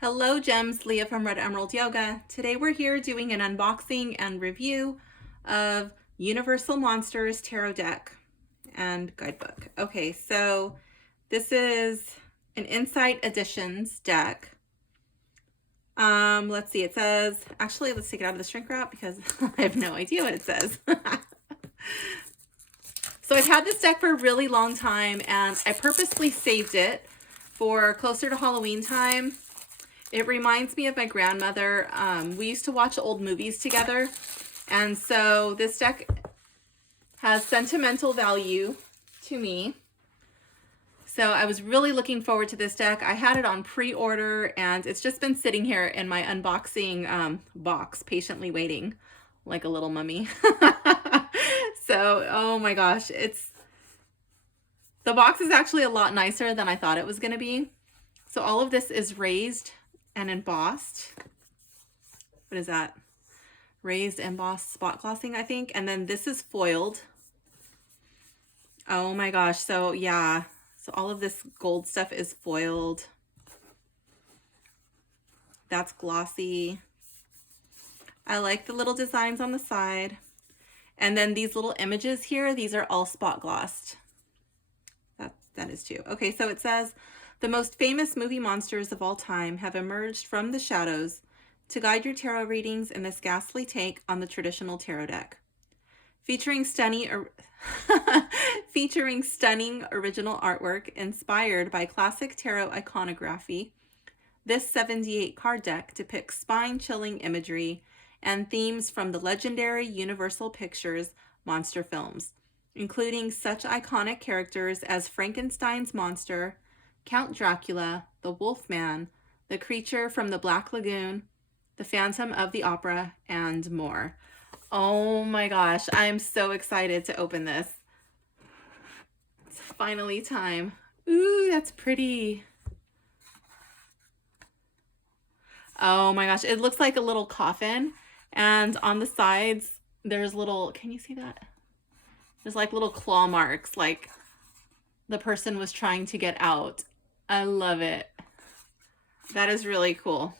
Hello Gems, Leah from Red Emerald Yoga. Today we're here doing an unboxing and review of Universal Monsters Tarot Deck and Guidebook. Okay, so this is an Insight Editions deck. Let's see, it says, actually let's take it out of the shrink wrap because I have no idea what it says. So I've had this deck for a really long time and I purposely saved it for closer to Halloween time. It reminds me of my grandmother. We used to watch old movies together. And so this deck has sentimental value to me. So I was really looking forward to this deck. I had it on pre-order and it's just been sitting here in my unboxing box, patiently waiting like a little mummy. So, oh my gosh, the box is actually a lot nicer than I thought it was going to be. So all of this is raised and embossed. What is that? Raised embossed spot glossing, I think. And then this is foiled. Oh my gosh. So yeah. So all of this gold stuff is foiled. That's glossy. I like the little designs on the side. And then these little images here, these are all spot glossed. That is too. Okay, so it says, the most famous movie monsters of all time have emerged from the shadows to guide your tarot readings in this ghastly take on the traditional tarot deck. Featuring stunning original artwork inspired by classic tarot iconography, this 78 card deck depicts spine-chilling imagery and themes from the legendary Universal Pictures monster films, including such iconic characters as Frankenstein's monster, Count Dracula, the Wolfman, the creature from the Black Lagoon, the Phantom of the Opera, and more. Oh my gosh, I'm so excited to open this. It's finally time. Ooh, that's pretty. Oh my gosh, it looks like a little coffin. And on the sides, there's little, can you see that? There's like little claw marks, like the person was trying to get out. I love it. That is really cool.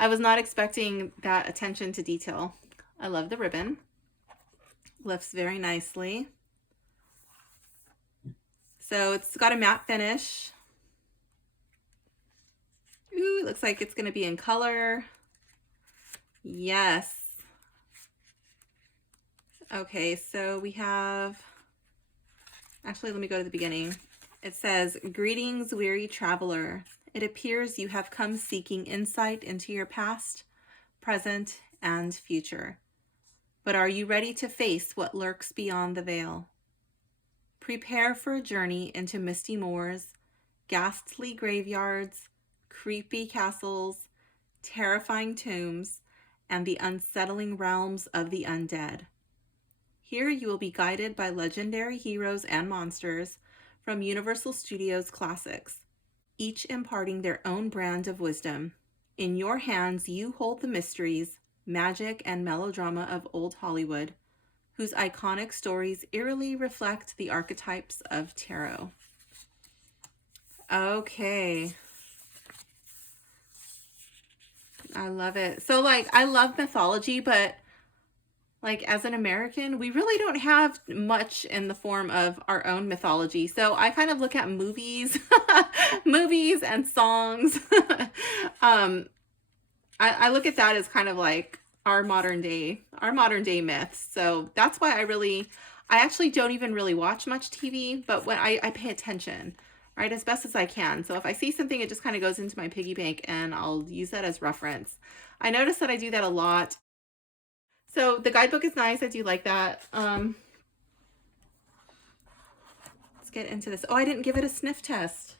I was not expecting that attention to detail. I love the ribbon. Lifts very nicely. So it's got a matte finish. Ooh, it looks like it's going to be in color. Yes. Okay, so we have, actually, let me go to the beginning. It says, greetings, weary traveler. It appears you have come seeking insight into your past, present, and future. But are you ready to face what lurks beyond the veil? Prepare for a journey into misty moors, ghastly graveyards, creepy castles, terrifying tombs, and the unsettling realms of the undead. Here you will be guided by legendary heroes and monsters from Universal Studios classics, each imparting their own brand of wisdom. In your hands, you hold the mysteries, magic, and melodrama of old Hollywood, whose iconic stories eerily reflect the archetypes of tarot. Okay. I love it. So, like, I love mythology, but like as an American, we really don't have much in the form of our own mythology. So I kind of look at movies, movies and songs. I look at that as kind of like our modern day myths. So that's why I actually don't even really watch much TV, but when I pay attention, right, as best as I can. So if I see something, it just kind of goes into my piggy bank and I'll use that as reference. I notice that I do that a lot. So the guidebook is nice. I do like that. Let's get into this. Oh, I didn't give it a sniff test.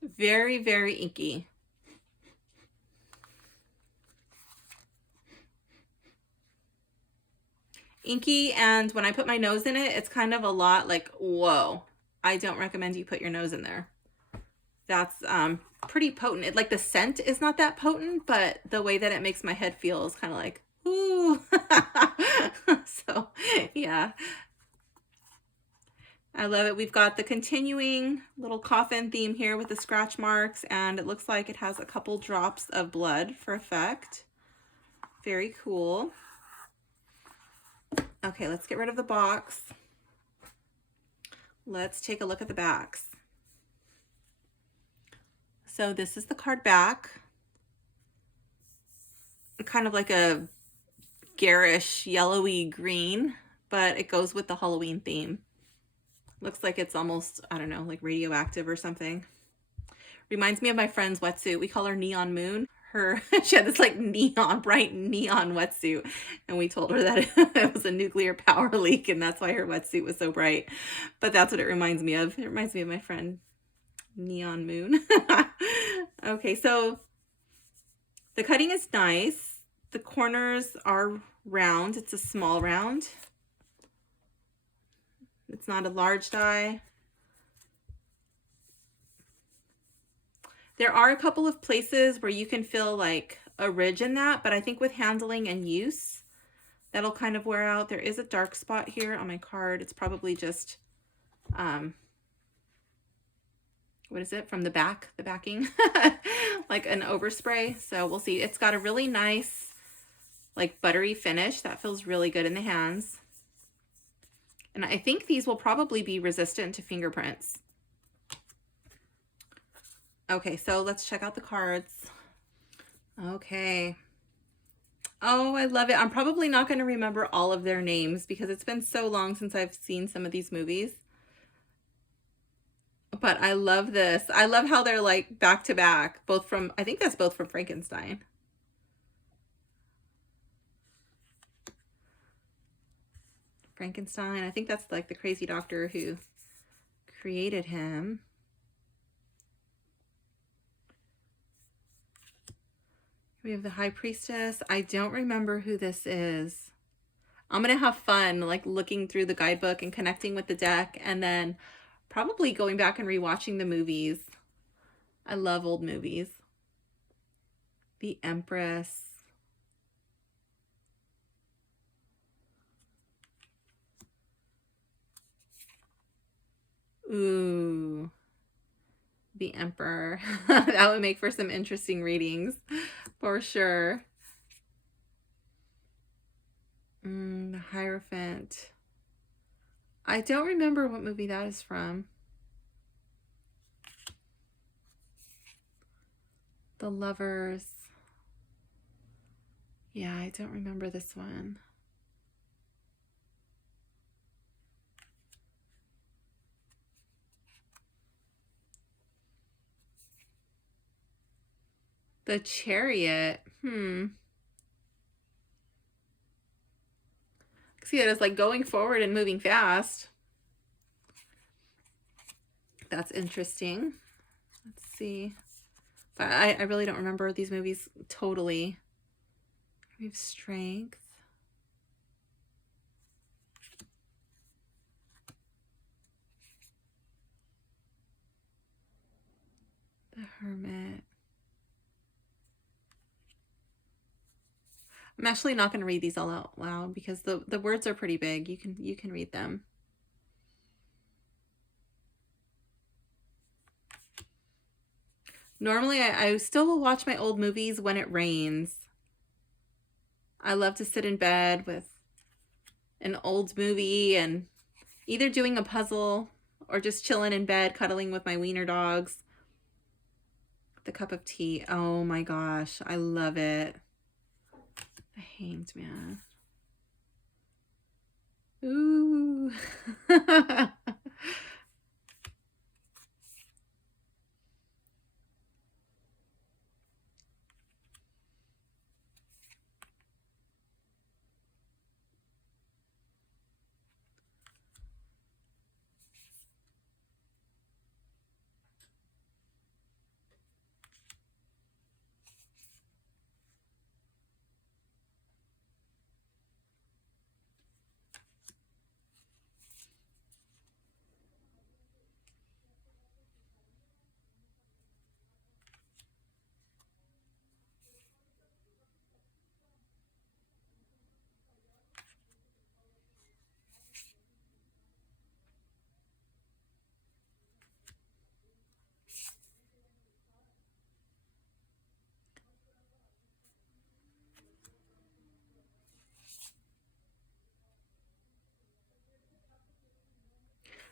Very, very inky. Inky, and when I put my nose in it, it's kind of a lot like, whoa. I don't recommend you put your nose in there. That's pretty potent. Like the scent is not that potent, but the way that it makes my head feel is kind of like, ooh. So yeah, I love it. We've got the continuing little coffin theme here with the scratch marks, and it looks like it has a couple drops of blood for effect. Very cool. Okay, let's get rid of the box. Let's take a look at the backs. So this is the card back. Kind of like a garish yellowy green, but it goes with the Halloween theme. Looks like it's almost, I don't know, like radioactive or something. Reminds me of my friend's wetsuit. We call her Neon Moon. She had this like bright neon wetsuit, and we told her that it was a nuclear power leak, and that's why her wetsuit was so bright. But that's what it reminds me of. It reminds me of my friend Neon Moon. Okay, so the cutting is nice. The corners are round. It's a small round. It's not a large die. There are a couple of places where you can feel like a ridge in that, but I think with handling and use, that'll kind of wear out. There is a dark spot here on my card. It's probably just, what is it, from the back, the backing, like an overspray. So we'll see. It's got a really nice, like buttery finish that feels really good in the hands. And I think these will probably be resistant to fingerprints. Okay, so let's check out the cards. Okay. Oh, I love it. I'm probably not going to remember all of their names because it's been so long since I've seen some of these movies. But I love this. I love how they're like back to back, both from, I think that's both from Frankenstein. Frankenstein. I think that's like the crazy doctor who created him. We have the High Priestess. I don't remember who this is. I'm going to have fun like looking through the guidebook and connecting with the deck, and then probably going back and rewatching the movies. I love old movies. The Empress. Ooh, the Emperor. That would make for some interesting readings for sure. The Hierophant. I don't remember what movie that is from. The Lovers. Yeah, I don't remember this one. The Chariot. See, it is like going forward and moving fast. That's interesting. Let's see. But I really don't remember these movies totally. We have Strength. The Hermit. I'm actually not going to read these all out loud because the words are pretty big. You can read them. Normally, I still will watch my old movies when it rains. I love to sit in bed with an old movie and either doing a puzzle or just chilling in bed, cuddling with my wiener dogs. The Cup of Tea. Oh my gosh, I love it. The Hanged Man. Ooh.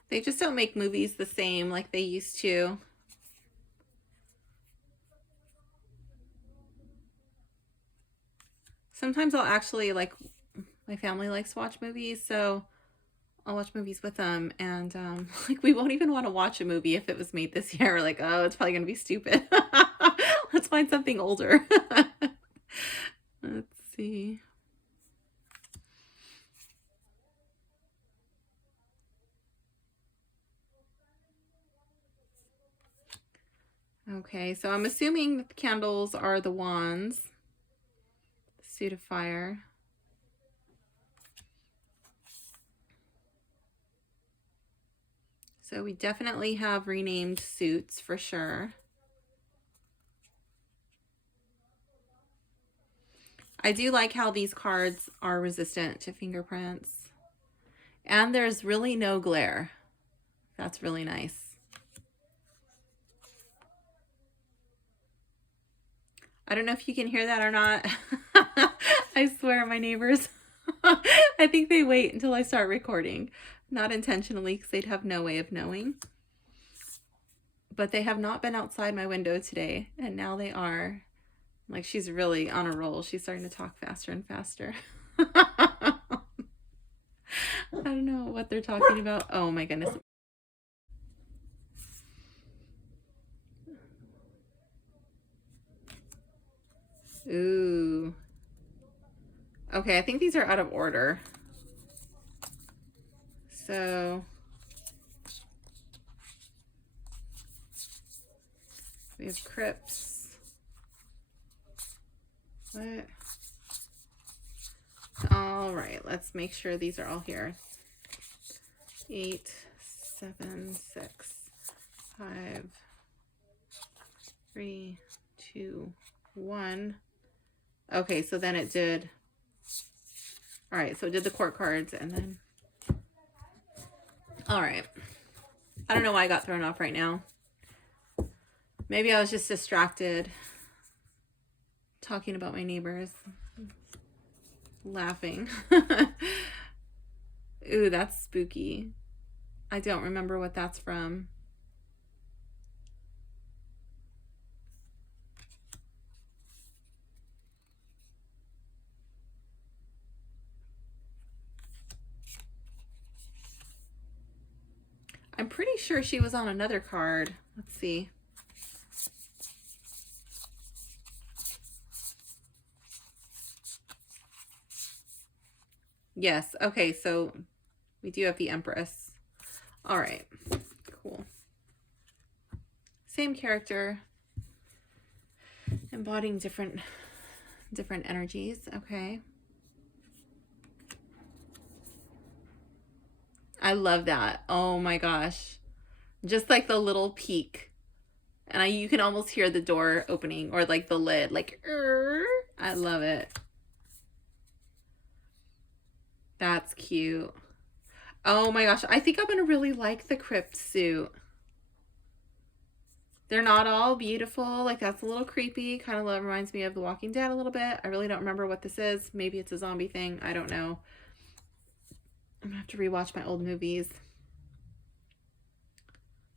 They just don't make movies the same like they used to. Sometimes I'll actually, like, my family likes to watch movies, so I'll watch movies with them, and like, we won't even want to watch a movie if it was made this year. We're like, oh, it's probably gonna be stupid. Let's find something older. Let's see. Okay, so I'm assuming that the candles are the wands. Suit of fire. So we definitely have renamed suits for sure. I do like how these cards are resistant to fingerprints. And there's really no glare. That's really nice. I don't know if you can hear that or not. I swear, my neighbors, I think they wait until I start recording. Not intentionally, because they'd have no way of knowing. But they have not been outside my window today, and now they are. Like, she's really on a roll. She's starting to talk faster and faster. I don't know what they're talking about. Oh my goodness. Ooh. Okay, I think these are out of order. So we have crypts. What? All right, let's make sure these are all here. 8, 7, 6, 5, 3, 2, 1. Okay, so then it did. All right, so it did the court cards and then. All right. I don't know why I got thrown off right now. Maybe I was just distracted talking about my neighbors. Laughing. Ooh, that's spooky. I don't remember what that's from. I'm pretty sure she was on another card. Let's see. Yes. Okay, so we do have the Empress. All right. Cool. Same character. Embodying different energies. Okay. I love that. Oh my gosh. Just like the little peak. And you can almost hear the door opening or like the lid. Like, I love it. That's cute. Oh my gosh. I think I'm going to really like the crypt suit. They're not all beautiful. Like, that's a little creepy. Kind of reminds me of The Walking Dead a little bit. I really don't remember what this is. Maybe it's a zombie thing. I don't know. I'm gonna have to rewatch my old movies.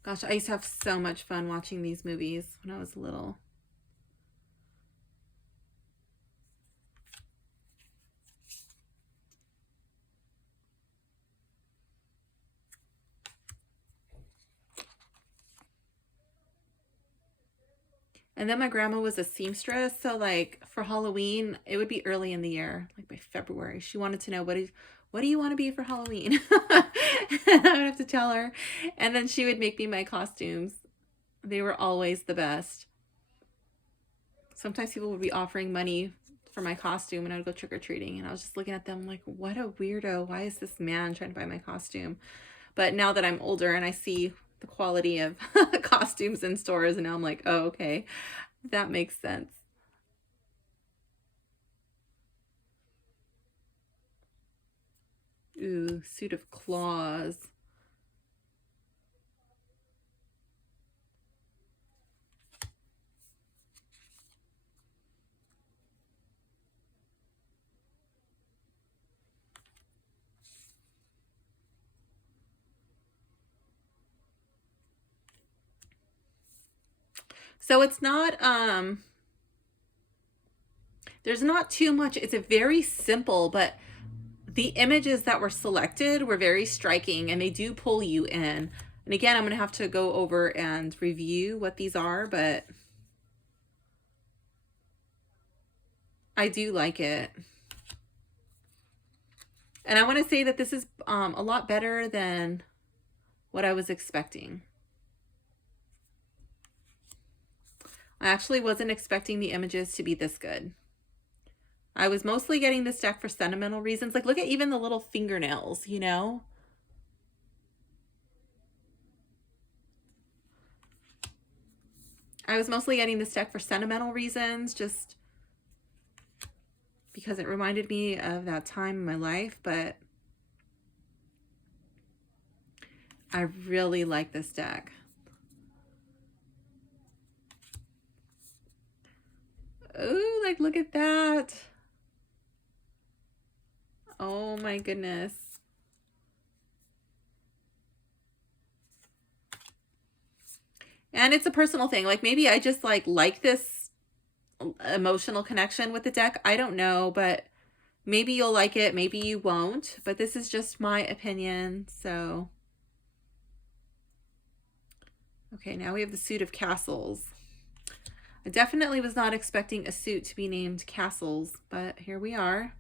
Gosh, I used to have so much fun watching these movies when I was little. And then my grandma was a seamstress, so like for Halloween, it would be early in the year, like by February. She wanted to know, what do you want to be for Halloween? I would have to tell her. And then she would make me my costumes. They were always the best. Sometimes people would be offering money for my costume and I would go trick-or-treating, and I was just looking at them like, what a weirdo. Why is this man trying to buy my costume? But now that I'm older and I see the quality of costumes in stores, and now I'm like, oh, okay, that makes sense. Ooh, suit of claws. So it's not, there's not too much. It's a very simple, but the images that were selected were very striking and they do pull you in. And again, I'm going to have to go over and review what these are, but I do like it. And I want to say that this is a lot better than what I was expecting. I actually wasn't expecting the images to be this good. I was mostly getting this deck for sentimental reasons. Like, look at even the little fingernails, you know? I was mostly getting this deck for sentimental reasons, just because it reminded me of that time in my life, but I really like this deck. Oh, like, look at that. Oh my goodness. And it's a personal thing. Like, maybe I just like this emotional connection with the deck. I don't know, but maybe you'll like it, maybe you won't. But this is just my opinion. So, okay, now we have the suit of castles. I definitely was not expecting a suit to be named Castles, but here we are.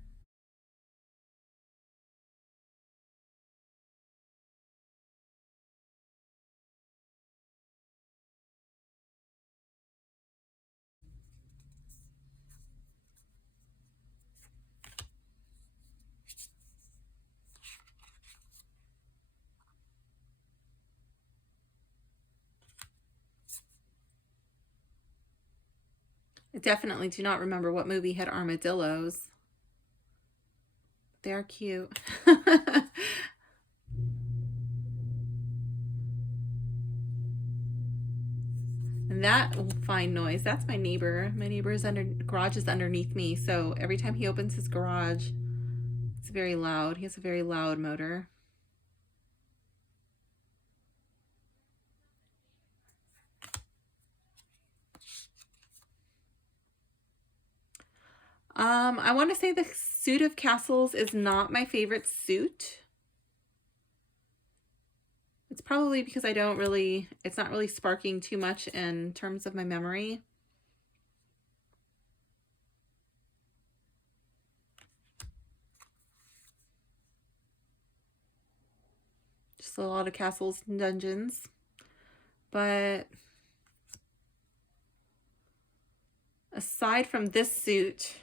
I definitely do not remember what movie had armadillos. They're cute. And that fine noise, that's my neighbor. My neighbor's garage is underneath me, so every time he opens his garage, it's very loud. He has a very loud motor. I want to say the suit of castles is not my favorite suit. It's probably because it's not really sparking too much in terms of my memory. Just a lot of castles and dungeons. But aside from this suit,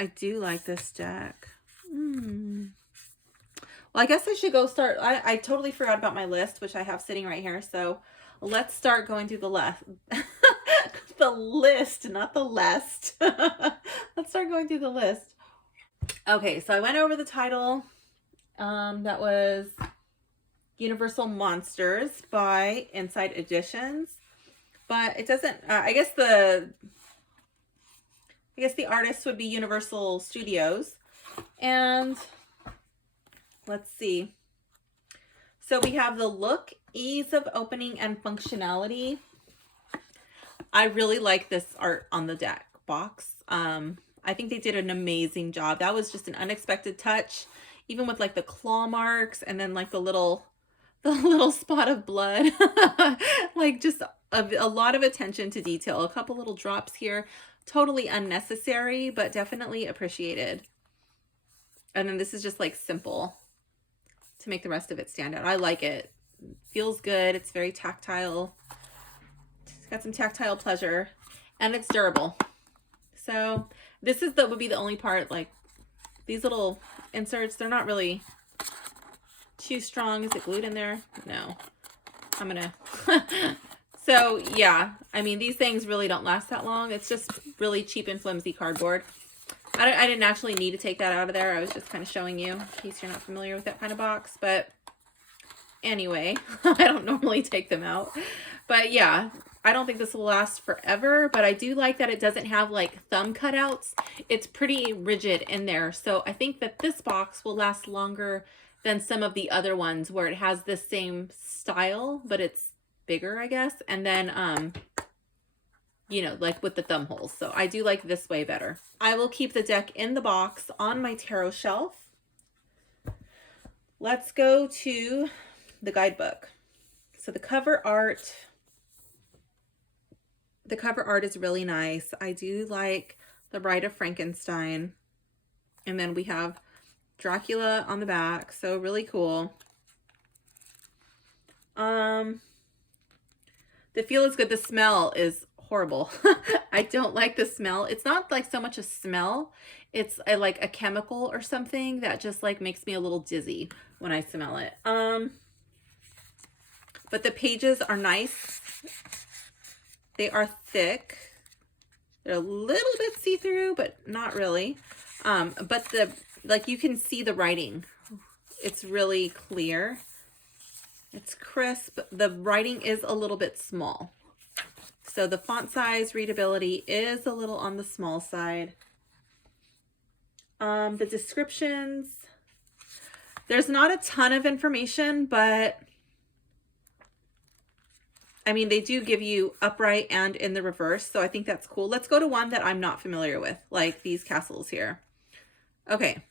I do like this deck. Well, I guess I should go start. I totally forgot about my list, which I have sitting right here. So let's start going through the list. The list, not the list. Let's start going through the list. Okay, so I went over the title. That was Universal Monsters by Inside Editions. But it doesn't, I guess the artist would be Universal Studios. And let's see. So we have the look, ease of opening, and functionality. I really like this art on the deck box. I think they did an amazing job. That was just an unexpected touch, even with like the claw marks and then like the little spot of blood. Like, just a lot of attention to detail. A couple little drops here. Totally unnecessary, but definitely appreciated. And then this is just like simple to make the rest of it stand out. I like it. Feels good. It's very tactile. It's got some tactile pleasure, and it's durable. So this would be the only part. Like, these little inserts, they're not really too strong. Is it glued in there? No. I'm gonna so yeah, I mean, these things really don't last that long. It's just really cheap and flimsy cardboard. I didn't actually need to take that out of there. I was just kind of showing you in case you're not familiar with that kind of box. But anyway, I don't normally take them out. But yeah, I don't think this will last forever, but I do like that it doesn't have like thumb cutouts. It's pretty rigid in there. So I think that this box will last longer than some of the other ones where it has the same style, but it's bigger, I guess. And then, you know, like with the thumb holes. So I do like this way better. I will keep the deck in the box on my tarot shelf. Let's go to the guidebook. So the cover art is really nice. I do like the Bride of Frankenstein. And then we have Dracula on the back. So really cool. The feel is good. The smell is horrible. I don't like the smell. It's not like so much a smell. It's like a chemical or something that just like makes me a little dizzy when I smell it. But the pages are nice. They are thick. They're a little bit see-through, but not really. But like you can see the writing. It's really clear. It's crisp. The writing is a little bit small. So the font size, readability is a little on the small side. The descriptions, there's not a ton of information, but I mean, they do give you upright and in the reverse. So I think that's cool. Let's go to one that I'm not familiar with, like these castles here. Okay.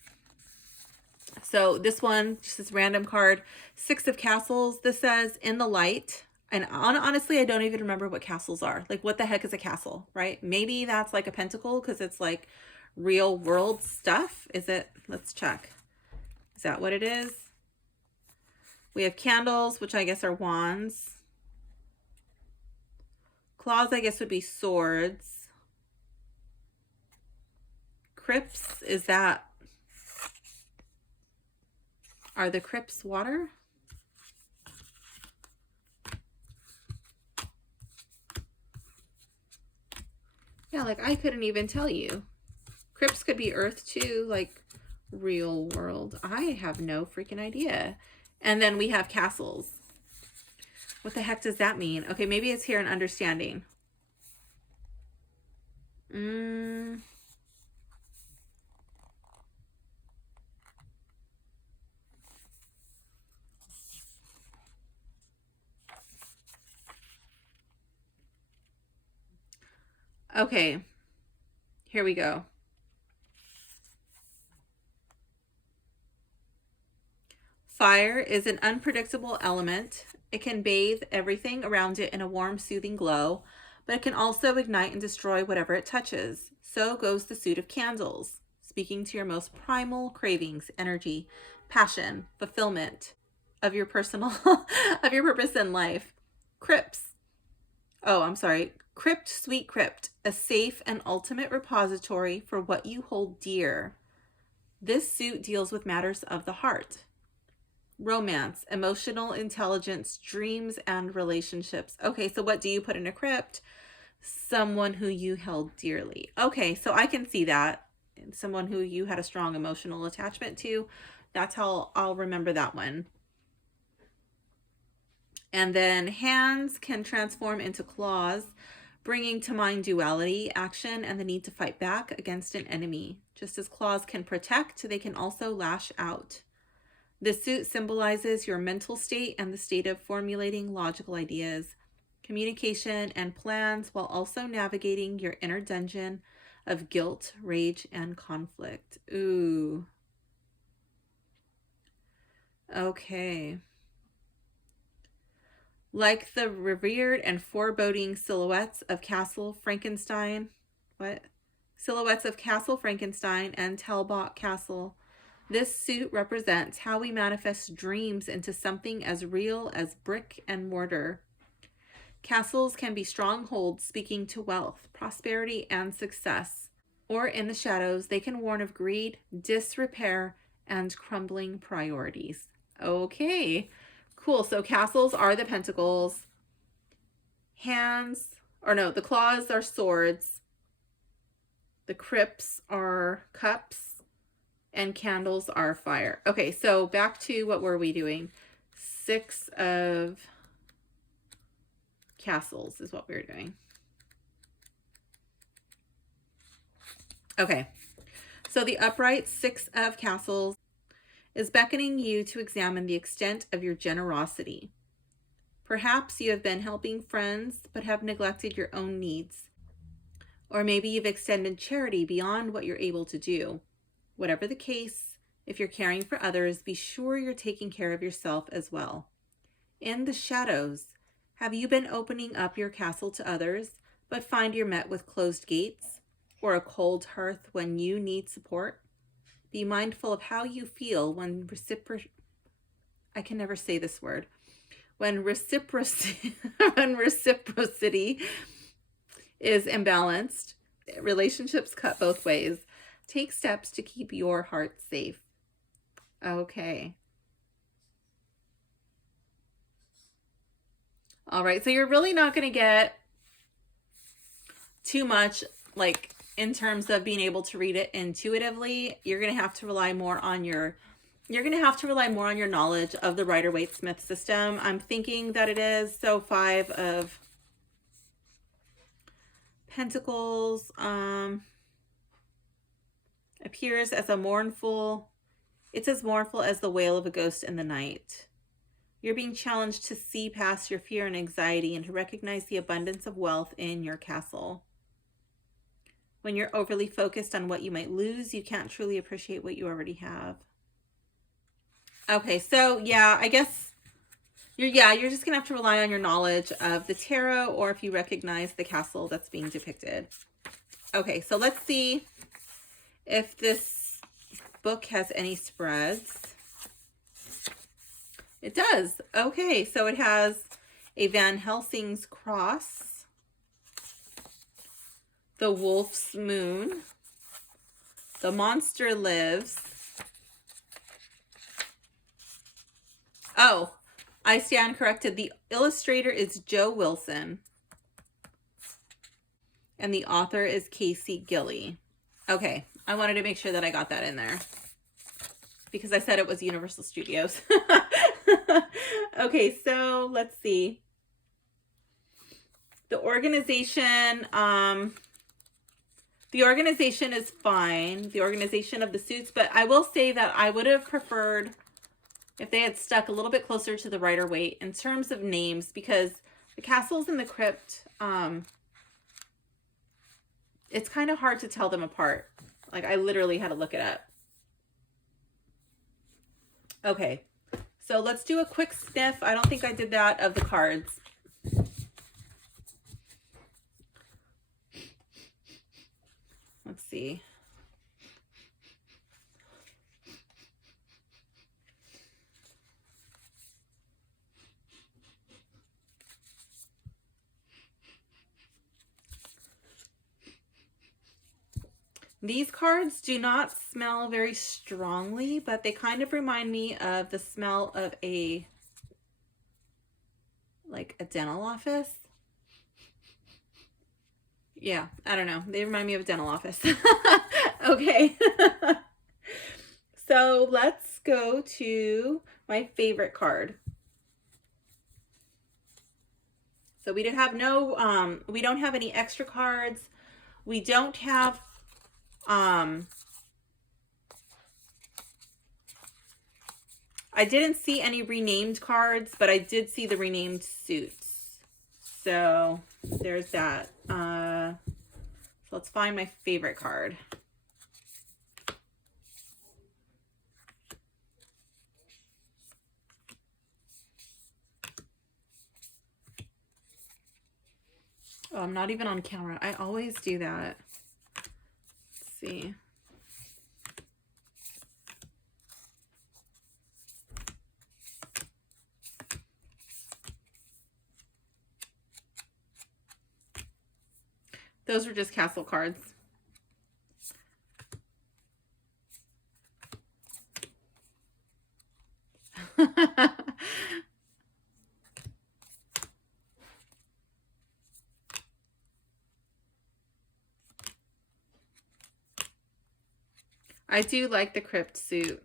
So this one, just this random card, 6 of castles. This says in the light. And honestly, I don't even remember what castles are. Like, what the heck is a castle, right? Maybe that's like a pentacle because it's like real world stuff. Is it? Let's check. Is that what it is? We have candles, which I guess are wands. Claws, I guess, would be swords. Crypts, is that... Are the crypts water? Yeah, like I couldn't even tell you. Crypts could be earth too, like real world. I have no freaking idea. And then we have castles. What the heck does that mean? Okay, maybe it's here in understanding. Okay, here we go. Fire is an unpredictable element. It can bathe everything around it in a warm, soothing glow, but it can also ignite and destroy whatever it touches. So goes the suit of candles, speaking to your most primal cravings, energy, passion, fulfillment of your personal, of your purpose in life. Crypts. Oh, I'm sorry. Crypt, sweet crypt, a safe and ultimate repository for what you hold dear. This suit deals with matters of the heart. Romance, emotional intelligence, dreams, and relationships. Okay, so what do you put in a crypt? Someone who you held dearly. Okay, so I can see that. Someone who you had a strong emotional attachment to. That's how I'll remember that one. And then hands can transform into claws, bringing to mind duality, action, and the need to fight back against an enemy. Just as claws can protect, they can also lash out. The suit symbolizes your mental state and the state of formulating logical ideas, communication, and plans, while also navigating your inner dungeon of guilt, rage, and conflict. Ooh. Okay. Like the revered and foreboding silhouettes of Castle Frankenstein. What? Silhouettes of Castle Frankenstein and Talbot Castle. This suit represents how we manifest dreams into something as real as brick and mortar. Castles can be strongholds speaking to wealth, prosperity, and success. Or in the shadows, they can warn of greed, disrepair, and crumbling priorities. Okay, cool. So castles are the pentacles. Hands, or no, the claws are swords. The crypts are cups. And candles are fire. Okay, so back to what were we doing? 6 of castles is what we were doing. Okay, so the upright 6 of castles is beckoning you to examine the extent of your generosity. Perhaps you have been helping friends but have neglected your own needs. Or maybe you've extended charity beyond what you're able to do. Whatever the case, if you're caring for others, be sure you're taking care of yourself as well. In the shadows, have you been opening up your castle to others, but find you're met with closed gates or a cold hearth when you need support? Be mindful of how you feel when I can never say this word. When reciprocity is imbalanced, relationships cut both ways. Take steps to keep your heart safe. Okay. All right, so you're really not going to get too much like in terms of being able to read it intuitively. You're going to have to rely more on your knowledge of the Rider-Waite-Smith system. I'm thinking that it is. So 5 of Pentacles appears as it's as mournful as the wail of a ghost in the night. You're being challenged to see past your fear and anxiety and to recognize the abundance of wealth in your castle. When you're overly focused on what you might lose, you can't truly appreciate what you already have. Okay, so yeah, I guess you're just gonna have to rely on your knowledge of the tarot, or if you recognize the castle that's being depicted. Okay, so let's see if this book has any spreads. It does. Okay, so it has a Van Helsing's cross, the wolf's moon, the monster lives. Oh, I stand corrected. The illustrator is Joe Wilson, and the author is Casey Gilly. Okay, I wanted to make sure that I got that in there because I said it was Universal Studios. Okay, so let's see. The organization is fine. The organization of the suits, but I will say that I would have preferred if they had stuck a little bit closer to the Rider-Waite in terms of names, because the castles in the crypt, it's kind of hard to tell them apart. Like, I literally had to look it up. Okay, so let's do a quick sniff. I don't think I did that of the cards. Let's see. These cards do not smell very strongly, but they kind of remind me of the smell of a dental office. Yeah, I don't know. They remind me of a dental office. Okay. So let's go to my favorite card. So we don't have any extra cards. We don't have I didn't see any renamed cards, but I did see the renamed suits. So there's that. So let's find my favorite card. Oh, I'm not even on camera. I always do that. Let's see. Those were just castle cards. I do like the crypt suit.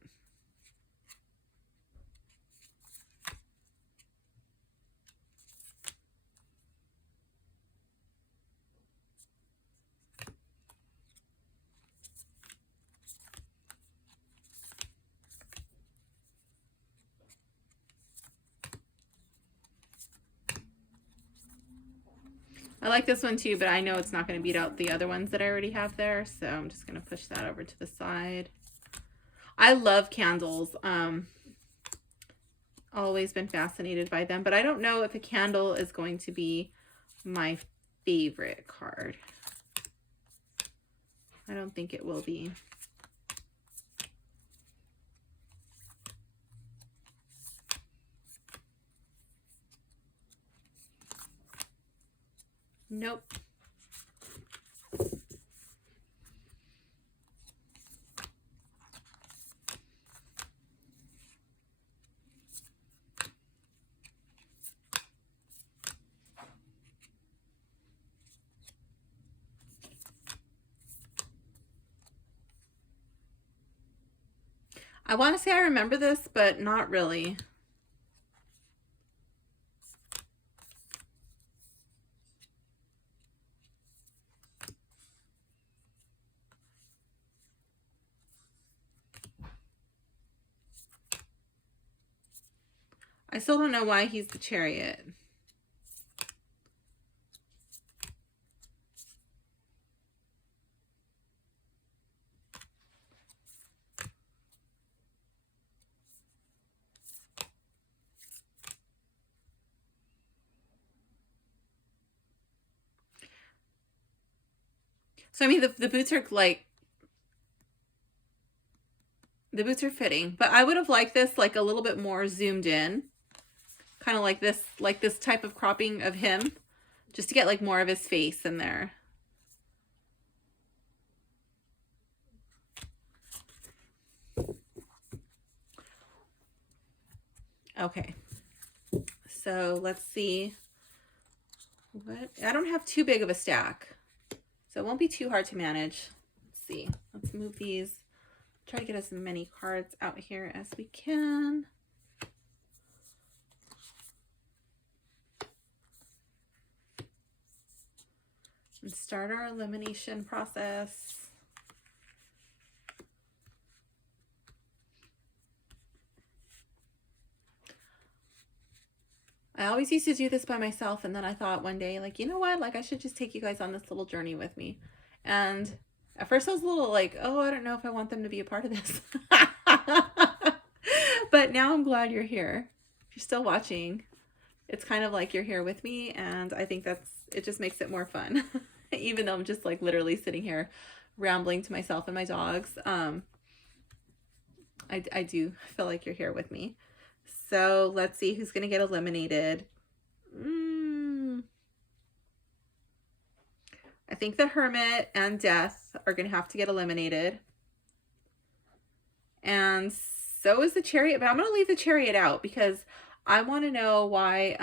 I like this one too, but I know it's not going to beat out the other ones that I already have there. So I'm just going to push that over to the side. I love candles. Always been fascinated by them, but I don't know if a candle is going to be my favorite card. I don't think it will be. Nope. I want to say I remember this, but not really. I still don't know why he's the Chariot. So I mean, the boots are like, the boots are fitting, but I would have liked this like a little bit more zoomed in, kind of like this type of cropping of him, just to get like more of his face in there. Okay, so let's see. What? I don't have too big of a stack, so it won't be too hard to manage. Let's see. Let's move these. Try to get as many cards out here as we can. And start our elimination process. I always used to do this by myself, and then I thought one day, like, you know what, like I should just take you guys on this little journey with me. And at first I was a little like, oh, I don't know if I want them to be a part of this. But now I'm glad you're here. If you're still watching, it's kind of like you're here with me, and I think it just makes it more fun. Even though I'm just like literally sitting here rambling to myself and my dogs. I do feel like you're here with me. So let's see who's going to get eliminated. I think the Hermit and Death are going to have to get eliminated. And so is the Chariot, but I'm going to leave the Chariot out because I want to know why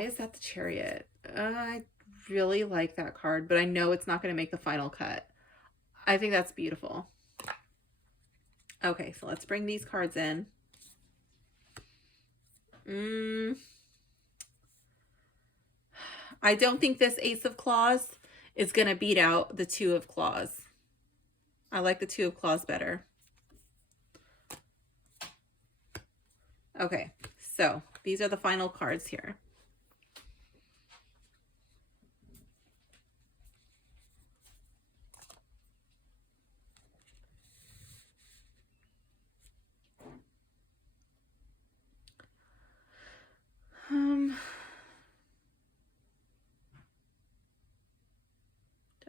is that the Chariot? I really like that card, but I know it's not going to make the final cut. I think that's beautiful. Okay, so let's bring these cards in. I don't think this Ace of Claws is going to beat out the Two of Claws. I like the Two of Claws better. Okay, so these are the final cards here.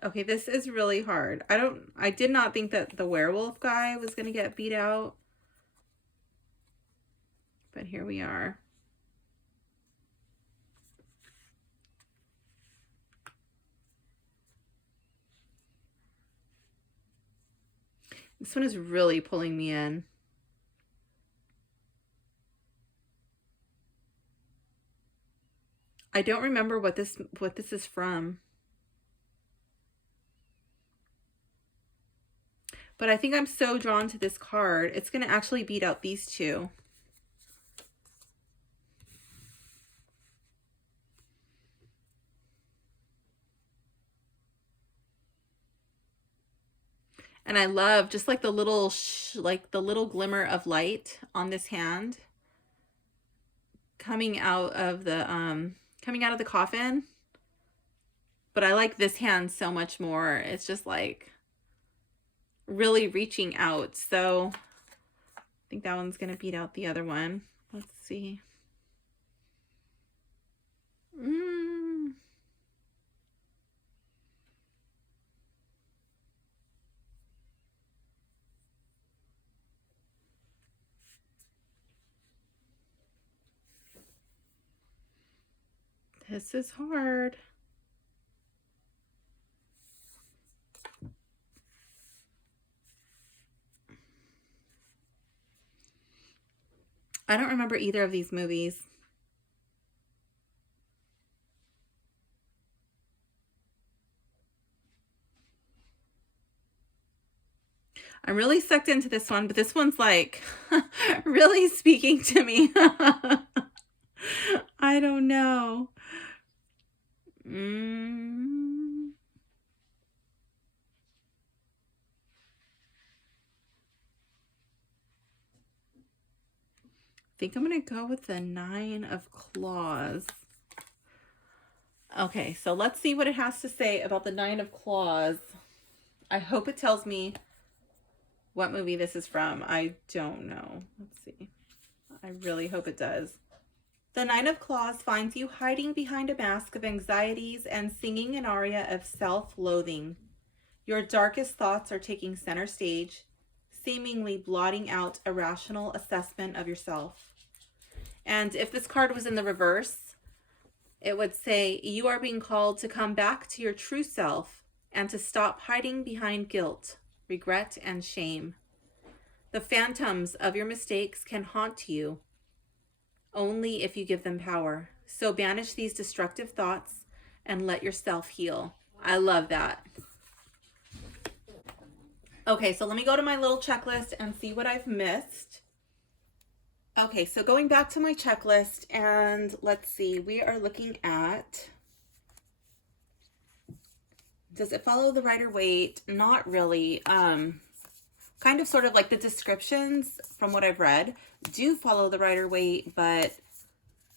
Okay, this is really hard. I did not think that the werewolf guy was going to get beat out. But here we are. This one is really pulling me in. I don't remember what this is from. But I think I'm so drawn to this card. It's going to actually beat out these two. And I love just like the little glimmer of light on this hand coming out of the coming out of the coffin. But I like this hand so much more. It's just like really reaching out. So I think that one's going to beat out the other one. Let's see. This is hard. I don't remember either of these movies. I'm really sucked into this one, but this one's like really speaking to me. I don't know. I think I'm going to go with the 9 of Claws. Okay, so let's see what it has to say about the 9 of Claws. I hope it tells me what movie this is from. I don't know. Let's see. I really hope it does. The 9 of Claws finds you hiding behind a mask of anxieties and singing an aria of self-loathing. Your darkest thoughts are taking center stage, seemingly blotting out a rational assessment of yourself. And if this card was in the reverse, it would say, you are being called to come back to your true self and to stop hiding behind guilt, regret, and shame. The phantoms of your mistakes can haunt you only if you give them power. So banish these destructive thoughts and let yourself heal. I love that. Okay, so let me go to my little checklist and see what I've missed. Okay, so going back to my checklist, and let's see, we are looking at, does it follow the Rider-Waite? Not really. Kind of sort of like the descriptions from what I've read do follow the Rider-Waite, but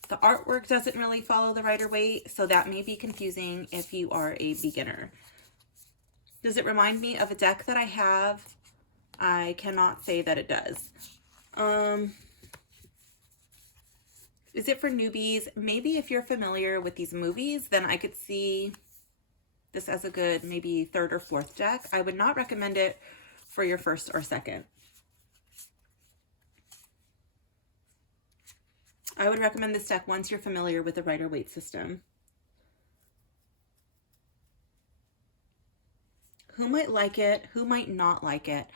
the artwork doesn't really follow the Rider-Waite, so that may be confusing if you are a beginner. Does it remind me of a deck that I have? I cannot say that it does. Is it for newbies? Maybe if you're familiar with these movies, then I could see this as a good maybe 3rd or 4th deck. I would not recommend it for your 1st or 2nd. I would recommend this deck once you're familiar with the Rider-Waite system. Who might like it? Who might not like it?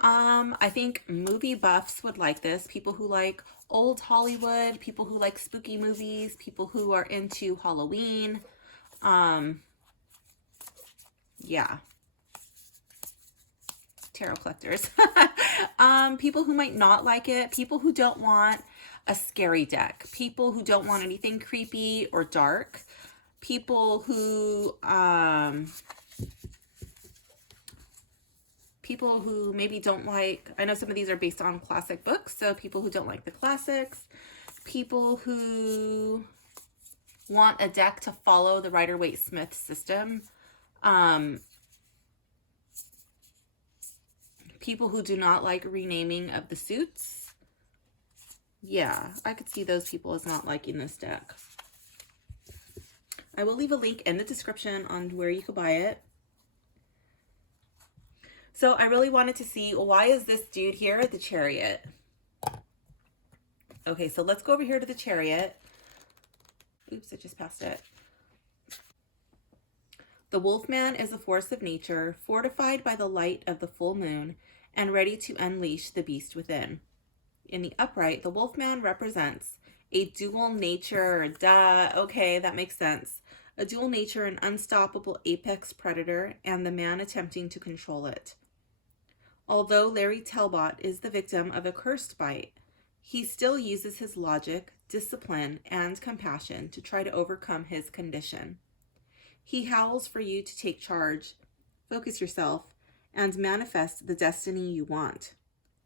I think movie buffs would like this. People who like old Hollywood, people who like spooky movies, people who are into Halloween. Yeah. Tarot collectors. People who might not like it, people who don't want a scary deck, people who don't want anything creepy or dark, people who maybe don't like, I know some of these are based on classic books, so people who don't like the classics, people who want a deck to follow the Rider-Waite-Smith system, people who do not like renaming of the suits. Yeah, I could see those people as not liking this deck. I will leave a link in the description on where you could buy it. So I really wanted to see, why is this dude here at the Chariot? Okay, so let's go over here to the Chariot. Oops, I just passed it. The Wolfman is a force of nature, fortified by the light of the full moon, and ready to unleash the beast within. In the upright, the Wolfman represents a dual nature. Duh, okay, that makes sense. A dual nature, an unstoppable apex predator, and the man attempting to control it. Although Larry Talbot is the victim of a cursed bite, he still uses his logic, discipline, and compassion to try to overcome his condition. He howls for you to take charge, focus yourself, and manifest the destiny you want.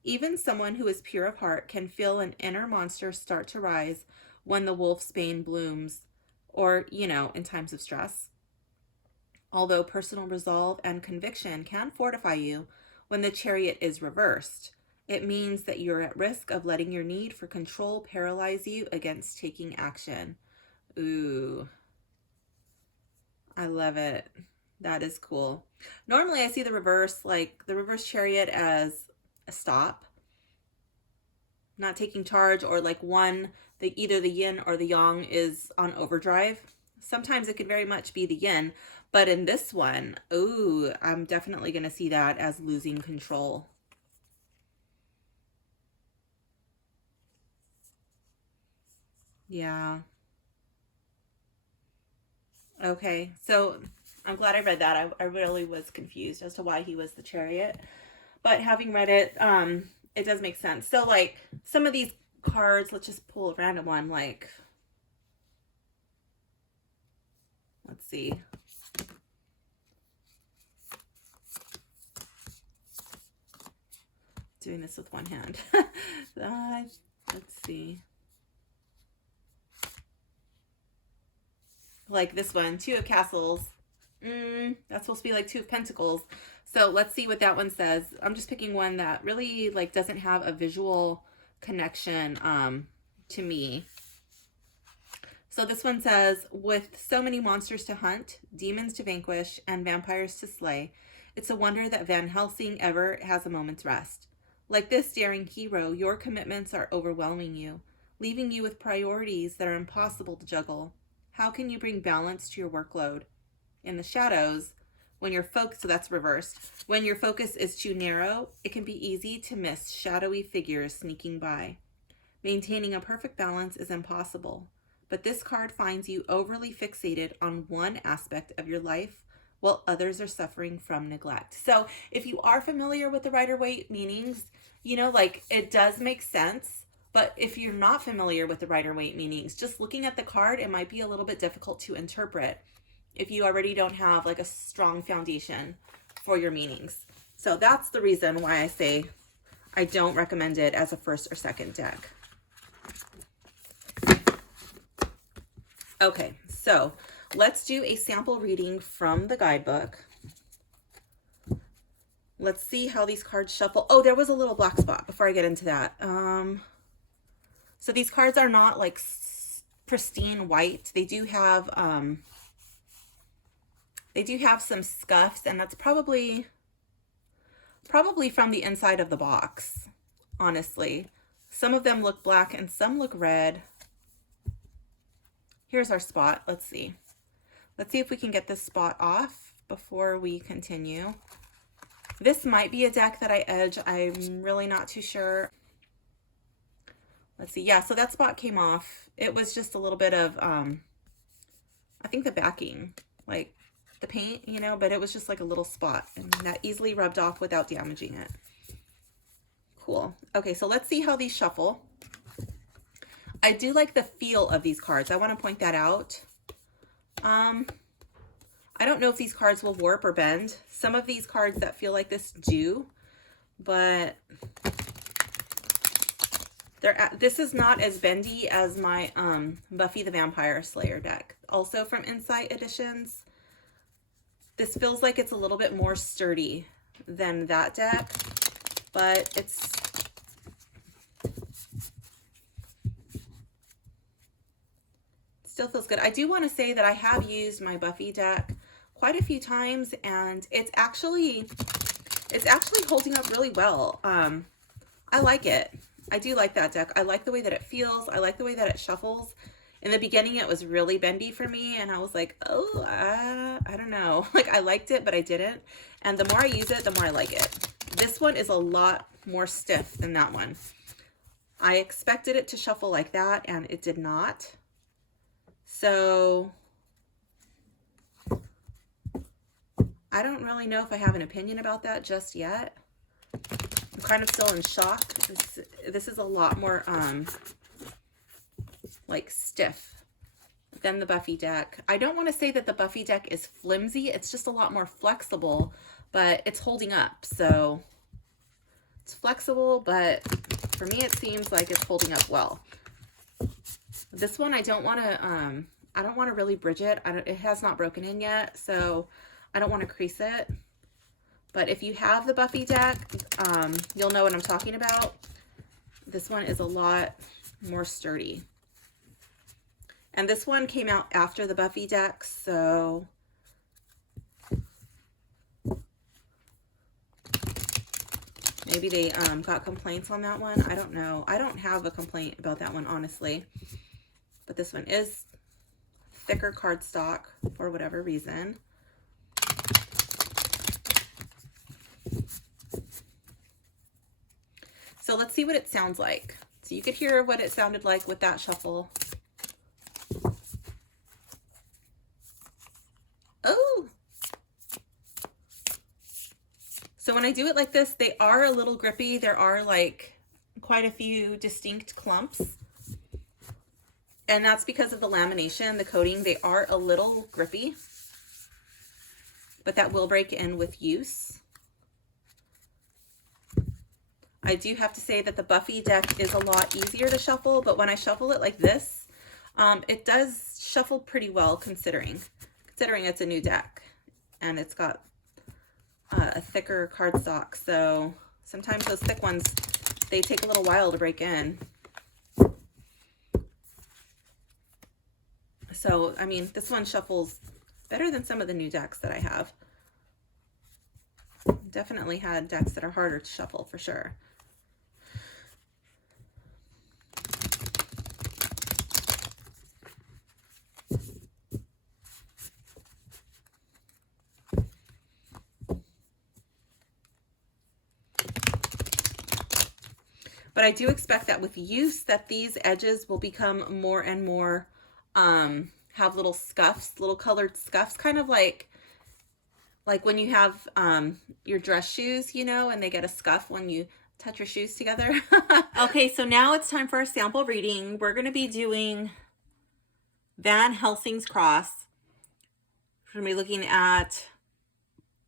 Even someone who is pure of heart can feel an inner monster start to rise when the wolf's bane blooms. or, you know, in times of stress. Although personal resolve and conviction can fortify you when the Chariot is reversed, it means that you're at risk of letting your need for control paralyze you against taking action. Ooh, I love it. That is cool. Normally I see the reverse, like the reverse Chariot, as a stop, not taking charge, or like one, either the yin or the yang is on overdrive. Sometimes it could very much be the yin, but in this one, ooh, I'm definitely going to see that as losing control. Yeah. Okay, so I'm glad I read that. I really was confused as to why he was the Chariot, but having read it, it does make sense. So like some of these cards, let's just pull a random one, like, let's see. Doing this with one hand. Let's see. Like this one, Two of Castles. That's supposed to be like Two of Pentacles. So let's see what that one says. I'm just picking one that really like doesn't have a visual connection to me. So this one says, with so many monsters to hunt, demons to vanquish, and vampires to slay, it's a wonder that Van Helsing ever has a moment's rest. Like this daring hero, your commitments are overwhelming you, leaving you with priorities that are impossible to juggle. How can you bring balance to your workload? In the shadows, when your focus, so that's reversed, when your focus is too narrow, it can be easy to miss shadowy figures sneaking by. Maintaining a perfect balance is impossible, but this card finds you overly fixated on one aspect of your life while others are suffering from neglect. So if you are familiar with the Rider-Waite meanings, you know, like it does make sense. But if you're not familiar with the Rider-Waite meanings, just looking at the card, it might be a little bit difficult to interpret if you already don't have like a strong foundation for your meanings. So that's the reason why I say I don't recommend it as a first or second deck. Okay, so let's do a sample reading from the guidebook. Let's see how these cards shuffle. Oh, there was a little black spot before I get into that. So these cards are not like pristine white. They do have some scuffs, and that's probably from the inside of the box, honestly. Some of them look black and some look red. Here's our spot. Let's see. Let's see if we can get this spot off before we continue. This might be a deck that I edge. I'm really not too sure. Let's see. Yeah, so that spot came off. It was just a little bit of, I think the backing, like the paint, you know, but it was just like a little spot, and that easily rubbed off without damaging it. Cool. Okay, so let's see how these shuffle. I do like the feel of these cards. I want to point that out. I don't know if these cards will warp or bend. Some of these cards that feel like this do, but this is not as bendy as my Buffy the Vampire Slayer deck, also from Insight Editions. This feels like it's a little bit more sturdy than that deck, but it's still feels good. I do want to say that I have used my Buffy deck quite a few times, and it's actually holding up really well. I like it. I do like that deck. I like the way that it feels. I like the way that it shuffles. In the beginning, it was really bendy for me, and I was like, oh, I don't know. Like, I liked it, but I didn't. And the more I use it, the more I like it. This one is a lot more stiff than that one. I expected it to shuffle like that, and it did not. So I don't really know if I have an opinion about that just yet. I'm kind of still in shock. This is a lot more like stiff than the Buffy deck. I don't want to say that the Buffy deck is flimsy. It's just a lot more flexible, but it's holding up. So it's flexible, but for me, it seems like it's holding up well. This one, I don't want to, I don't want to really bridge it. It has not broken in yet, so I don't want to crease it. But if you have the Buffy deck, you'll know what I'm talking about. This one is a lot more sturdy. And this one came out after the Buffy deck, so maybe they got complaints on that one. I don't know. I don't have a complaint about that one, honestly. But this one is thicker cardstock for whatever reason. So let's see what it sounds like. So you could hear what it sounded like with that shuffle. Oh! So when I do it like this, they are a little grippy. There are like quite a few distinct clumps. And that's because of the lamination, the coating. They are a little grippy, but that will break in with use. I do have to say that the Buffy deck is a lot easier to shuffle, but when I shuffle it like this, it does shuffle pretty well considering it's a new deck and it's got a thicker cardstock. So sometimes those thick ones, they take a little while to break in. So, I mean, this one shuffles better than some of the new decks that I have. Definitely had decks that are harder to shuffle for sure. But I do expect that with use that these edges will become more and more, have little scuffs, little colored scuffs, kind of like when you have your dress shoes, you know, and they get a scuff when you touch your shoes together. Okay, so now it's time for a sample reading. We're going to be doing Van Helsing's Cross. We're going to be looking at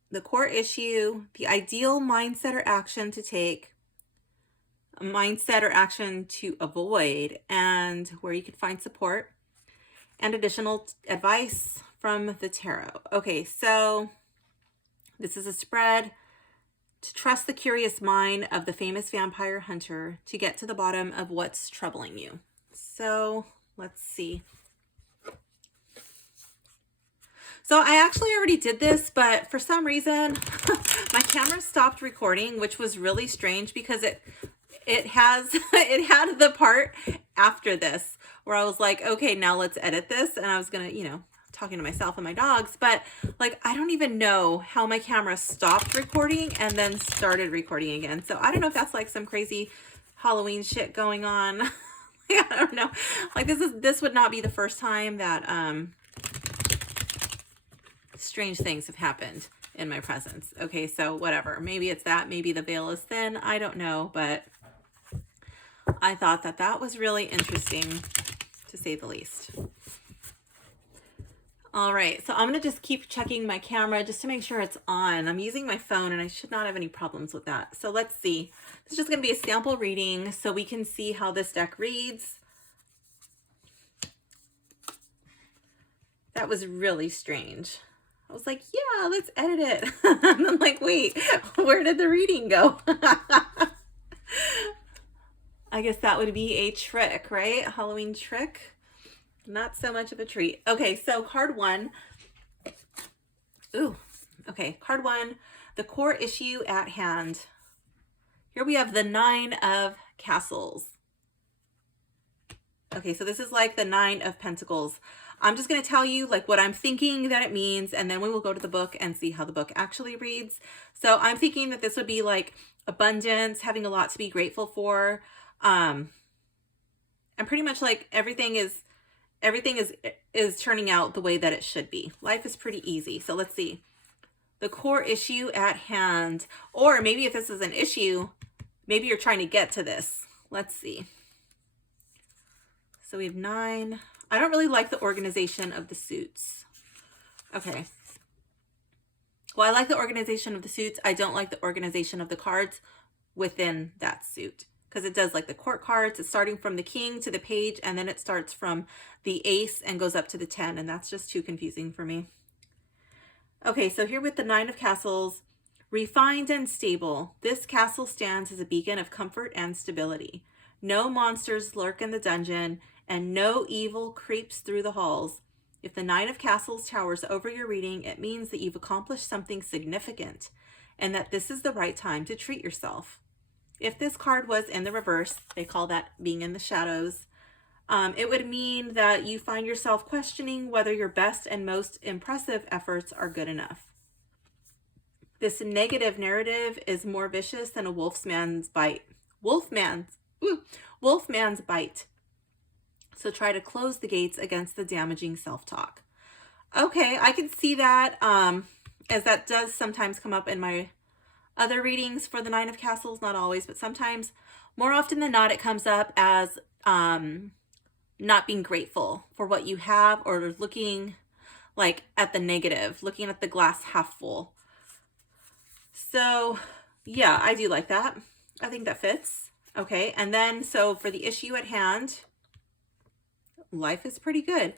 the core issue, the ideal mindset or action to take, a mindset or action to avoid, and where you can find support, and additional advice from the tarot. Okay, so this is a spread to trust the curious mind of the famous vampire hunter to get to the bottom of what's troubling you. So let's see. So I actually already did this, but for some reason my camera stopped recording, which was really strange because it had the part after this where I was like, okay, now let's edit this. And I was gonna, you know, talking to myself and my dogs, but like, I don't even know how my camera stopped recording and then started recording again. So I don't know if that's like some crazy Halloween shit going on. I don't know. Like this would not be the first time that, strange things have happened in my presence. Okay. So whatever, maybe it's that, maybe the veil is thin. I don't know, but I thought that was really interesting to say the least. All right, so I'm going to just keep checking my camera just to make sure it's on. I'm using my phone and I should not have any problems with that. So let's see. This is just going to be a sample reading so we can see how this deck reads. That was really strange. I was like, yeah, let's edit it. And I'm like, wait, where did the reading go? I guess that would be a trick, right? A Halloween trick. Not so much of a treat. Okay, so card one. Ooh, okay, card one, the core issue at hand. Here we have the 9 of Castles. Okay, so this is like the 9 of Pentacles. I'm just going to tell you like what I'm thinking that it means, and then we will go to the book and see how the book actually reads. So I'm thinking that this would be like abundance, having a lot to be grateful for. And pretty much like everything is turning out the way that it should be. Life is pretty easy. So let's see. The core issue at hand, or maybe if this is an issue, maybe you're trying to get to this. Let's see. So we have 9. I don't really like the organization of the suits. Okay. Well, I like the organization of the suits. I don't like the organization of the cards within that suit. because it does like the court cards. It's starting from the king to the page, and then it starts from the ace and goes up to the 10, and that's just too confusing for me. Okay, so here with the 9 of Castles, refined and stable, this castle stands as a beacon of comfort and stability. No monsters lurk in the dungeon, and no evil creeps through the halls. If the 9 of Castles towers over your reading, it means that you've accomplished something significant, and that this is the right time to treat yourself. If this card was in the reverse, they call that being in the shadows, it would mean that you find yourself questioning whether your best and most impressive efforts are good enough. This negative narrative is more vicious than a wolfman's bite. Wolfman's bite. So try to close the gates against the damaging self-talk. Okay, I can see that, as that does sometimes come up in my other readings for the 9 of Castles. Not always, but sometimes. More often than not, it comes up as not being grateful for what you have, or looking like at the negative, looking at the glass half full. So yeah, I do like that. I think that fits. Okay, and then so for the issue at hand, life is pretty good.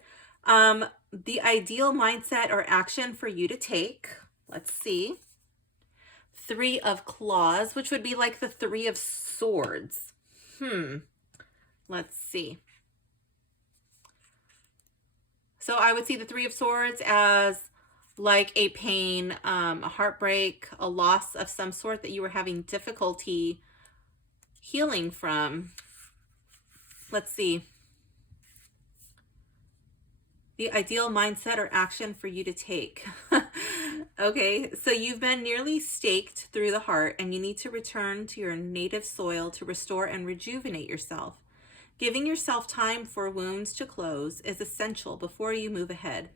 The ideal mindset or action for you to take, let's see. 3 of Claws, which would be like the 3 of Swords. Let's see. So I would see the 3 of Swords as like a pain, a heartbreak, a loss of some sort that you were having difficulty healing from. Let's see. The ideal mindset or action for you to take. Okay, so you've been nearly staked through the heart, and you need to return to your native soil to restore and rejuvenate yourself. Giving yourself time for wounds to close is essential before you move ahead.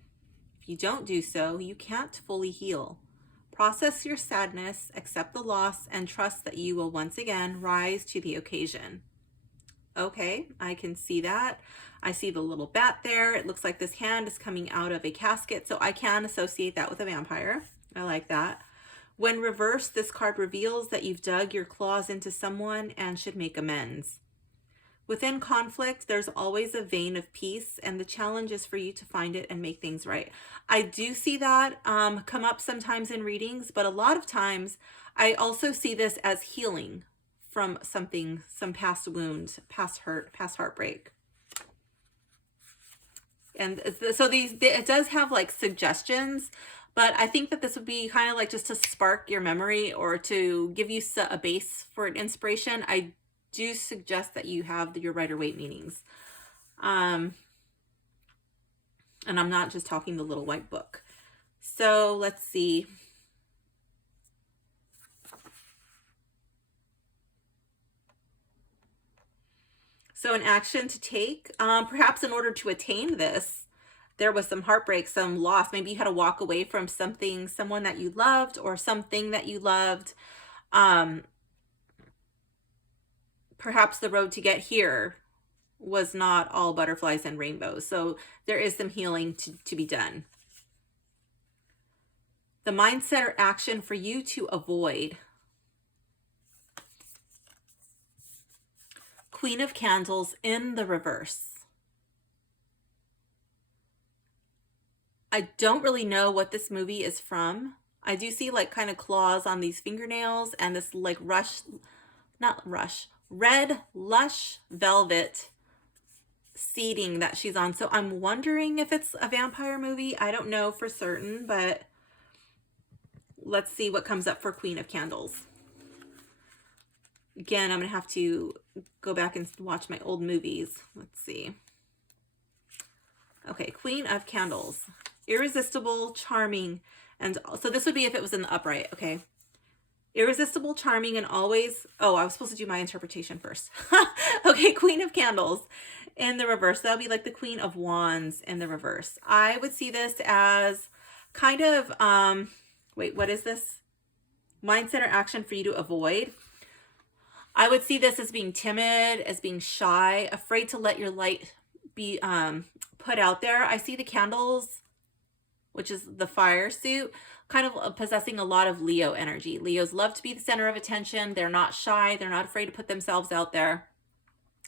If you don't do so, you can't fully heal. Process your sadness, accept the loss, and trust that you will once again rise to the occasion. Okay, I can see that. I see the little bat there. It looks like this hand is coming out of a casket, so I can associate that with a vampire. I like that. When reversed, this card reveals that you've dug your claws into someone and should make amends. Within conflict, there's always a vein of peace, and the challenge is for you to find it and make things right. I do see that come up sometimes in readings, but a lot of times I also see this as healing from something, some past wound, past hurt, past heartbreak. And so it does have like suggestions, but I think that this would be kind of like just to spark your memory or to give you a base for an inspiration. I do suggest that you have your Rider-Waite meanings. And I'm not just talking the little white book. So let's see. So an action to take, perhaps in order to attain this, there was some heartbreak, some loss. Maybe you had to walk away from something, someone that you loved, or something that you loved. Perhaps the road to get here was not all butterflies and rainbows. So there is some healing to be done. The mindset or action for you to avoid. Queen of Candles in the reverse. I don't really know what this movie is from. I do see like kind of claws on these fingernails and this like red lush velvet seating that she's on. So I'm wondering if it's a vampire movie. I don't know for certain, but let's see what comes up for Queen of Candles. Again, I'm going to have to go back and watch my old movies. Let's see. Okay, Queen of Candles. Irresistible, charming, and so this would be if it was in the upright, okay? Irresistible, charming, and always... Oh, I was supposed to do my interpretation first. Okay, Queen of Candles in the reverse. That'll be like the Queen of Wands in the reverse. I would see this as kind of... wait, what is this? Mindset or action for you to avoid. I would see this as being timid, as being shy, afraid to let your light be put out there. I see the candles, which is the fire suit, kind of possessing a lot of Leo energy. Leos love to be the center of attention. They're not shy. They're not afraid to put themselves out there.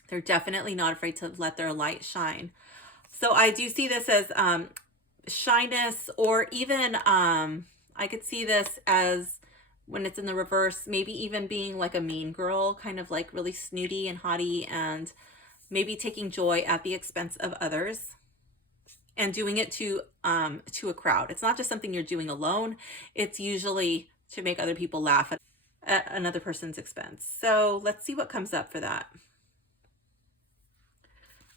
They're definitely not afraid to let their light shine. So I do see this as shyness, or even I could see this as, when it's in the reverse, maybe even being like a mean girl, kind of like really snooty and haughty, and maybe taking joy at the expense of others and doing it to a crowd. It's not just something you're doing alone. It's usually to make other people laugh at another person's expense. So let's see what comes up for that.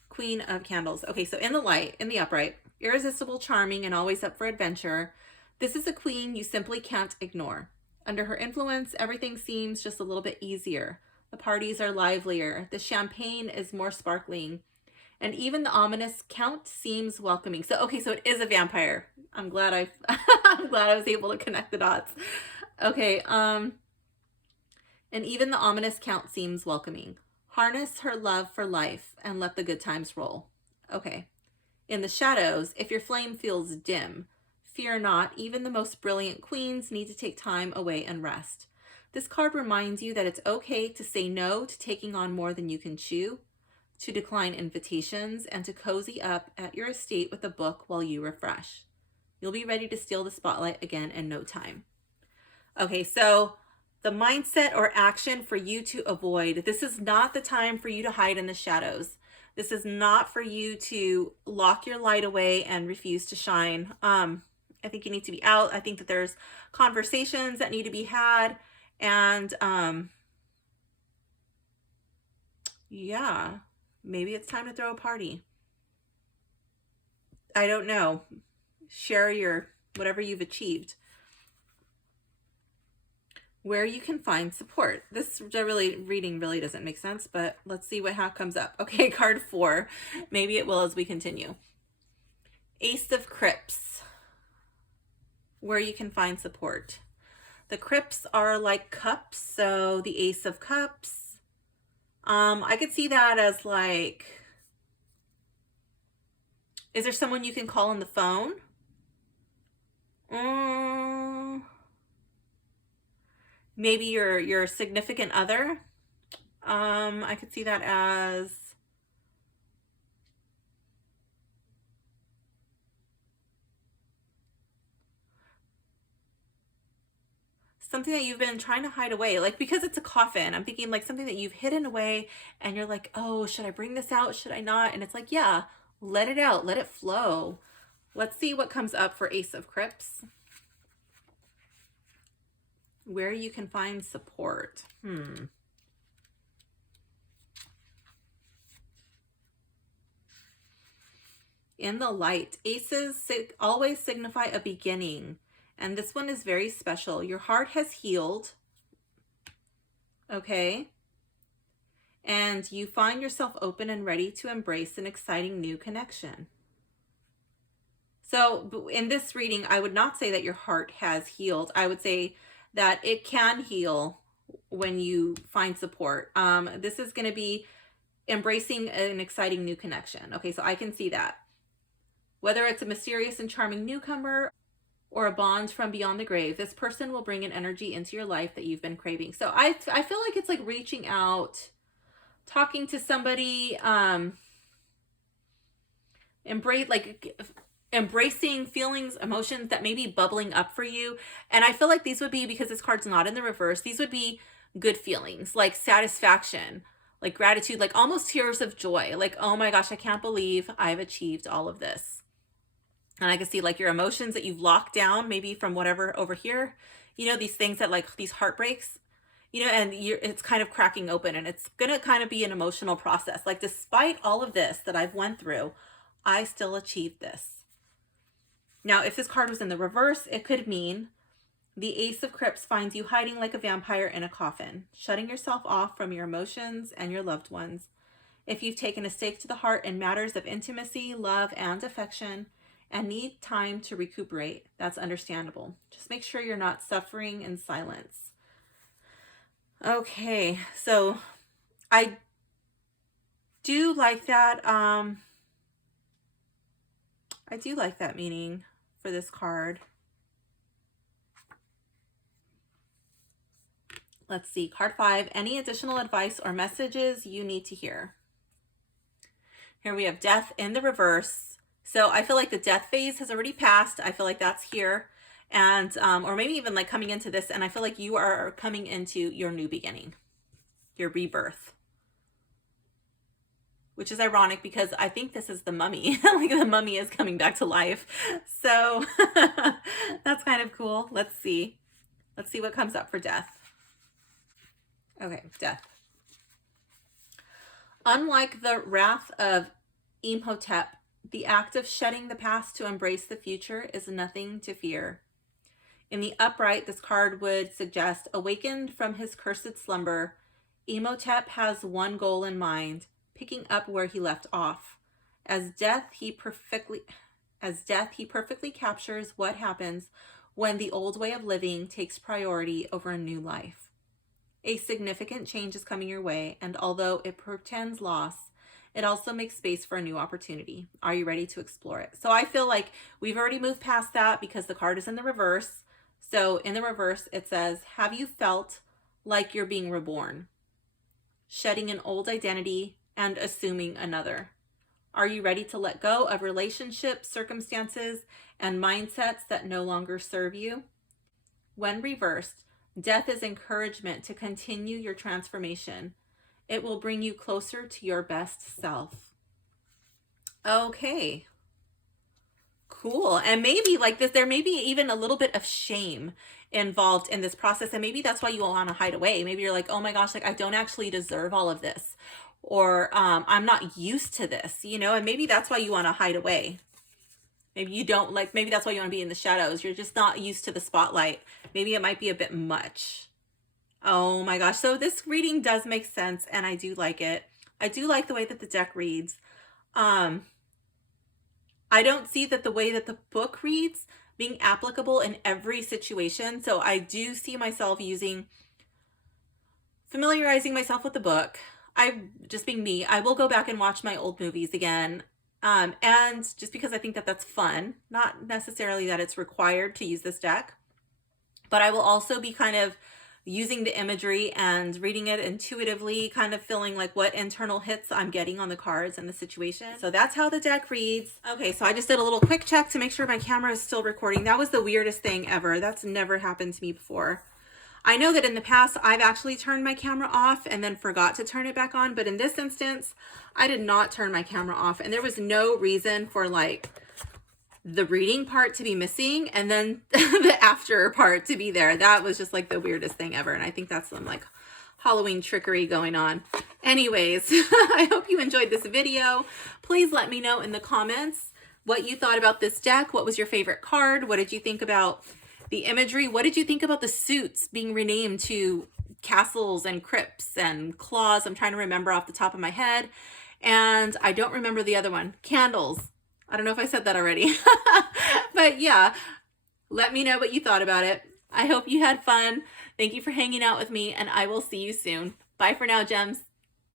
Queen of Candles. Okay, so in the light, in the upright, irresistible, charming, and always up for adventure. This is a queen you simply can't ignore. Under her influence, everything seems just a little bit easier. The parties are livelier. The champagne is more sparkling. And even the ominous Count seems welcoming. So, okay, so it is a vampire. I'm glad I'm glad I was able to connect the dots. Okay, and even the ominous Count seems welcoming. Harness her love for life and let the good times roll. Okay. In the shadows, if your flame feels dim, fear not. Even the most brilliant queens need to take time away and rest. This card reminds you that it's okay to say no to taking on more than you can chew, to decline invitations, and to cozy up at your estate with a book while you refresh. You'll be ready to steal the spotlight again in no time. Okay, so the mindset or action for you to avoid. This is not the time for you to hide in the shadows. This is not for you to lock your light away and refuse to shine. I think you need to be out. I think that there's conversations that need to be had. And yeah, maybe it's time to throw a party. I don't know. Share your whatever you've achieved. Where you can find support. This reading really doesn't make sense, but let's see what comes up. Okay, card 4. Maybe it will as we continue. Ace of Crypts. Where you can find support. The crypts are like cups, so the Ace of Cups. I could see that as like, is there someone you can call on the phone? Maybe your significant other. I could see that as something that you've been trying to hide away. Like, because it's a coffin, I'm thinking like something that you've hidden away and you're like, oh, should I bring this out? Should I not? And it's like, yeah, let it out, let it flow. Let's see what comes up for Ace of Crypts. Where you can find support. In the light, aces always signify a beginning. And this one is very special. Your heart has healed. Okay. And you find yourself open and ready to embrace an exciting new connection. So in this reading, I would not say that your heart has healed. I would say that it can heal when you find support. This is going to be embracing an exciting new connection. Okay, so I can see that. Whether it's a mysterious and charming newcomer or a bond from beyond the grave, this person will bring an energy into your life that you've been craving. So I feel like it's like reaching out, talking to somebody, embracing feelings, emotions that may be bubbling up for you. And I feel like these would be, because this card's not in the reverse, these would be good feelings, like satisfaction, like gratitude, like almost tears of joy. Like, oh my gosh, I can't believe I've achieved all of this. And I can see like your emotions that you've locked down, maybe from whatever over here, you know, these things that like these heartbreaks, you know, and it's kind of cracking open, and it's going to kind of be an emotional process. Like, despite all of this that I've went through, I still achieved this. Now, if this card was in the reverse, it could mean the Ace of Crypts finds you hiding like a vampire in a coffin, shutting yourself off from your emotions and your loved ones. If you've taken a stake to the heart in matters of intimacy, love, and affection, and need time to recuperate, that's understandable. Just make sure you're not suffering in silence. Okay, so I do like that. I do like that meaning for this card. Let's see, card 5, any additional advice or messages you need to hear. Here we have death in the reverse. So I feel like the death phase has already passed. I feel like that's here. And, or maybe even like coming into this. And I feel like you are coming into your new beginning, your rebirth. Which is ironic because I think this is the mummy. Like the mummy is coming back to life. So that's kind of cool. Let's see. Let's see what comes up for death. Okay, death. Unlike the wrath of Imhotep, the act of shedding the past to embrace the future is nothing to fear. In the upright, this card would suggest, awakened from his cursed slumber, Imhotep has one goal in mind, picking up where he left off. As death, he perfectly captures what happens when the old way of living takes priority over a new life. A significant change is coming your way, and although it portends loss, it also makes space for a new opportunity. Are you ready to explore it? So I feel like we've already moved past that because the card is in the reverse. So in the reverse, it says, have you felt like you're being reborn, shedding an old identity and assuming another? Are you ready to let go of relationships, circumstances, and mindsets that no longer serve you? When reversed, death is encouragement to continue your transformation. It will bring you closer to your best self. Okay. Cool. And maybe like this, there may be even a little bit of shame involved in this process. And maybe that's why you want to hide away. Maybe you're like, oh my gosh, like I don't actually deserve all of this. Or I'm not used to this, you know, and maybe that's why you want to hide away. Maybe you don't like, maybe that's why you want to be in the shadows. You're just not used to the spotlight. Maybe it might be a bit much. Oh my gosh. So this reading does make sense and I do like it. I do like the way that the deck reads. I don't see that the way that the book reads being applicable in every situation. So I do see myself familiarizing myself with the book. Just being me, I will go back and watch my old movies again. And just because I think that that's fun, not necessarily that it's required to use this deck, but I will also be kind of using the imagery and reading it intuitively, kind of feeling like what internal hits I'm getting on the cards and the situation. So that's how the deck reads. Okay, so I just did a little quick check to make sure my camera is still recording. That was the weirdest thing ever. That's never happened to me before. I know that in the past, I've actually turned my camera off and then forgot to turn it back on. But in this instance, I did not turn my camera off. And there was no reason for like the reading part to be missing and then the after part to be there. That was just like the weirdest thing ever. And I think that's some like Halloween trickery going on. Anyways, I hope you enjoyed this video. Please let me know in the comments what you thought about this deck. What was your favorite card? What did you think about the imagery? What did you think about the suits being renamed to castles and crypts and claws? I'm trying to remember off the top of my head. And I don't remember the other one. Candles. I don't know if I said that already. But yeah, let me know what you thought about it. I hope you had fun. Thank you for hanging out with me, and I will see you soon. Bye for now, gems.